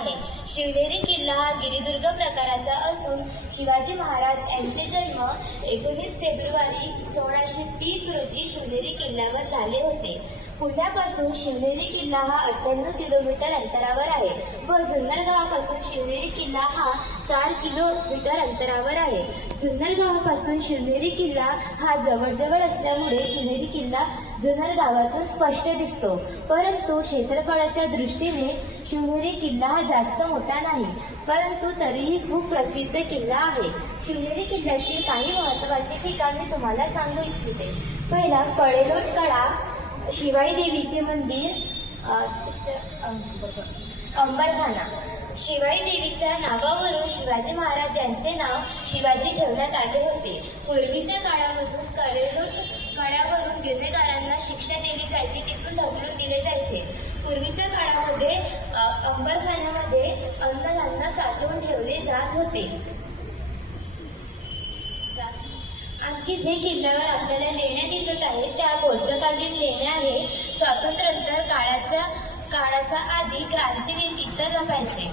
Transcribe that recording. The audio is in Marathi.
आहे. शिवनेरी किल्ला हा गिरिदुर्ग प्रकाराचा असून शिवाजी महाराज यांचे जन्म एकोणीस फेब्रुवारी सोळाशे तीस रोजी शिवनेरी किल्ल्यावर झाले होते. पुण्यापासून शिवनेरी किल्ला हा अठ्ठ्याण्णव किलोमीटर अंतरावर आहे व जुन्नर गावापासून शिवनेरी किल्ला हा चार किलोमीटर अंतरावर आहे. जुन्नर गावापासून शिवनेरी किल्ला हा जवळजवळ असल्यामुळे शिवनेरी किल्ला जुन्नर गावातून स्पष्ट दिसतो. परंतु क्षेत्रफळाच्या दृष्टीने शिवनेरी किल्ला हा जास्त मोठा नाही परंतु तरीही खूप प्रसिद्ध किल्ला आहे. शिवनेरी किल्ल्यातील काही महत्वाची ठिकाण मी तुम्हाला सांगू इच्छिते. पहिला कळेलोट कडा शिवाई देवीचे मंदिर अंबरखाना. शिवाई देवीच्या नावावरून शिवाजी महाराज यांचे नाव शिवाजी ठेवण्यात आले होते. पूर्वीच्या काळामधून कडेलोट कड्यावरून गुन्हेगारांना शिक्षा दिली जायची तिथून ढकलून दिले जायचे. पूर्वीच्या काळामध्ये अंबरखान्यामध्ये अन्नधान्य साठवून ठेवले जात होते. आणखी जे किल्ल्यावर आपल्याला लेण्या दिसत आहेत त्या बौद्धकालीन लेण्या आहे स्वातंत्र्योत्तर काळाच्या काळाचा आधी क्रांतीवीर इथं जपायचे